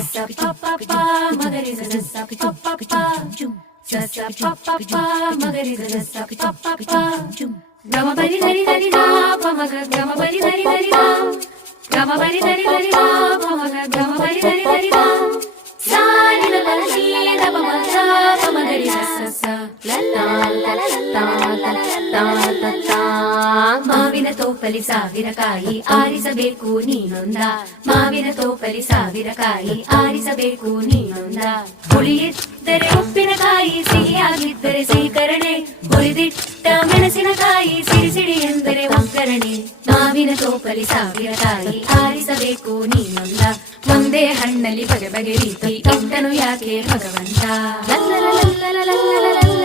sa pa pa pa magari sa sa pa pa pa sa sa pa pa pa magari sa sa pa pa pa gama bari dari dari da pa maga gama bari dari dari da gama bari dari dari da pa maga gama bari dari dari da sa ni la la ni da pa maga pa magari sa sa la la la la la la la la ಮಾವಿನ ತೋಪಲಿ ಸಾವಿರ ಕಾಯಿ ಆರಿಸಬೇಕು ನೀನೊಂದ ಮಾವಿನ ತೋಪಲಿ ಸಾವಿರ ಕಾಯಿ ಆರಿಸಬೇಕು ನೀನೊಂದ ಹುಳಿಯಿದ್ದರೆ ಉಪ್ಪಿನಕಾಯಿ ಸಿಹಿಯಾಗಿದ್ದರೆ ಸೀಕರಣೆ ಹುರಿದಿಟ್ಟ ಮೆಣಸಿನಕಾಯಿ ಸಿಡಿ ಸಿಡಿ ಎಂದರೆ ಒಗ್ಗರಣೆ ಮಾವಿನ ತೋಪಲಿ ಸಾವಿರ ಕಾಯಿ ಆರಿಸಬೇಕು ನೀನೊಂದ ಒಂದೇ ಹಣ್ಣಲ್ಲಿ ಬಗೆ ಬಗೆ ರೀತಿ ಇಟ್ಟನು ಯಾಕೆ ಭಗವಂತ ಲಲ್ಲ ಲಲ್ಲ ಲಲ್ಲ ಲಲ್ಲ